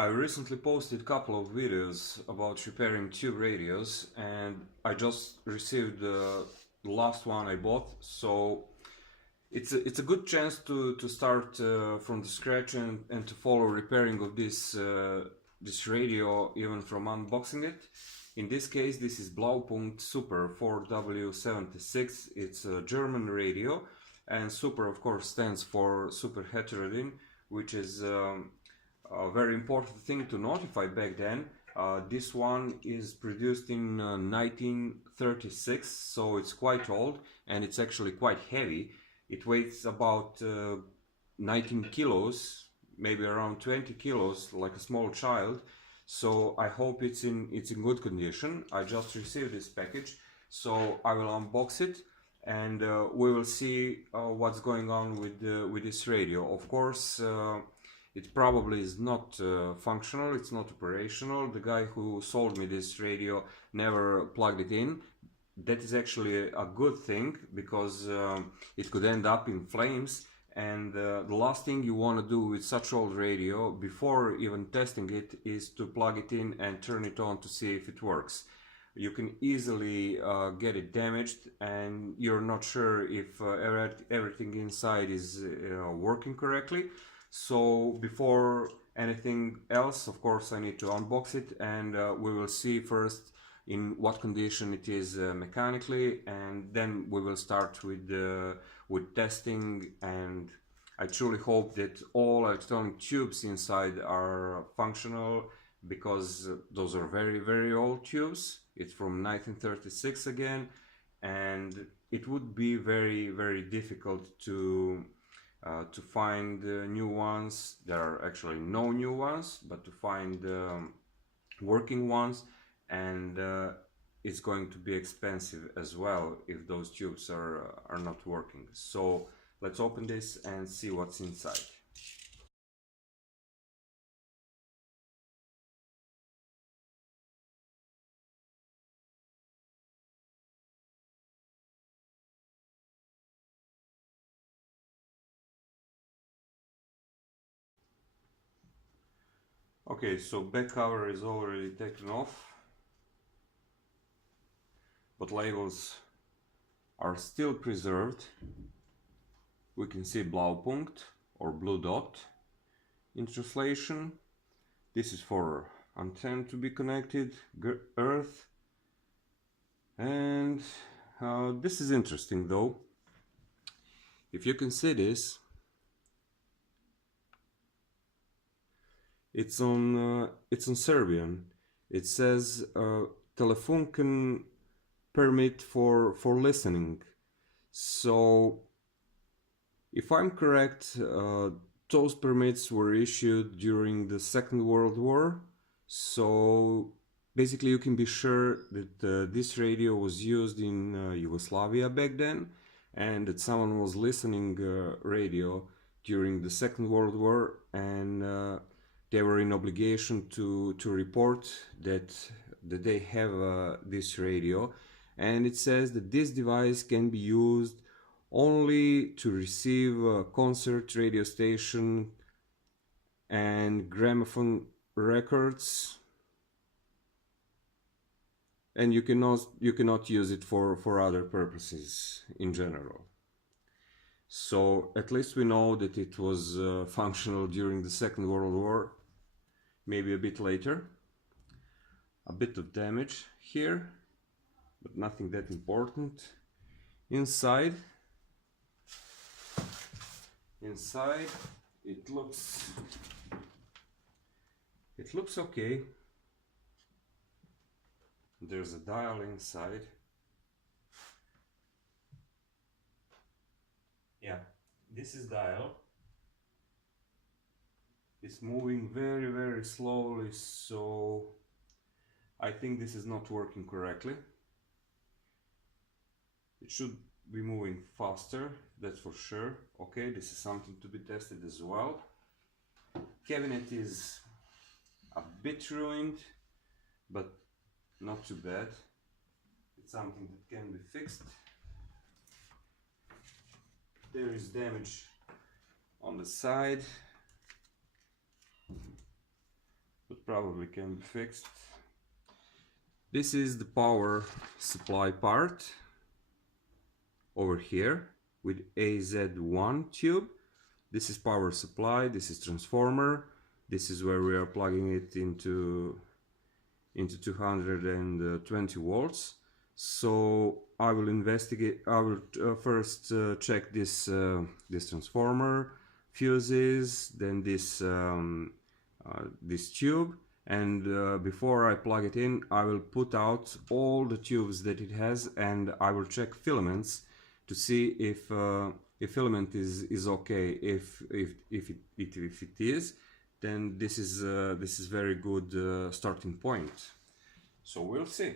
I recently posted a couple of videos about repairing tube radios, and I just received the last one I bought, so it's a good chance to start from the scratch and to follow repairing of this radio even from unboxing it. In this case, this is Blaupunkt Super 4W76. It's a German radio, and Super of course stands for super heterodyne, which is a very important thing to notify back then. This one is produced in 1936, so it's quite old, and it's actually quite heavy. It weighs about 19 kilos, maybe around 20 kilos, like a small child. So I hope it's in good condition. I just received this package, so I will unbox it, and we will see what's going on with this radio. Of course, it probably is not functional, it's not operational. The guy who sold me this radio never plugged it in. That is actually a good thing, because it could end up in flames, and the last thing you want to do with such old radio before even testing it is to plug it in and turn it on to see if it works. You can easily get it damaged, and you're not sure if everything inside is working correctly. So before anything else, of course, I need to unbox it, and we will see first in what condition it is mechanically, and then we will start with testing. And I truly hope that all electronic tubes inside are functional, because those are very old tubes. It's from 1936 again, and it would be very difficult to find new ones. There are actually no new ones, but to find working ones, and it's going to be expensive as well if those tubes are not working. So let's open this and see what's inside. Okay, so back cover is already taken off, but labels are still preserved. We can see Blaupunkt, or blue dot in translation. This is for antenna to be connected, earth, and this is interesting though. If you can see this, it's on Serbian. It says telefunken permit for listening. So if I'm correct, those permits were issued during the Second World War. So basically you can be sure that this radio was used in Yugoslavia back then, and that someone was listening radio during the Second World War, and they were in obligation to report that they have this radio. And it says that this device can be used only to receive a concert radio station and gramophone records, and you cannot use it for other purposes in general. So at least we know that it was functional during the Second World War, maybe a bit later. A bit of damage here, but nothing that important. Inside it looks okay. There's a dial inside. Yeah, this is dial. It's moving very slowly, so I think this is not working correctly. It should be moving faster, that's for sure. Okay, this is something to be tested as well. Cabinet is a bit ruined, but not too bad. It's something that can be fixed. There is damage on the side. probably can be fixed. This is the power supply part over here with AZ1 tube. This is power supply, this is transformer, this is where we are plugging it into 220 volts. So I will investigate, I will first check this transformer, fuses, then this tube, and before I plug it in, I will put out all the tubes that it has, and I will check filaments to see if filament is okay. If it is, then this is very good starting point. So we'll see.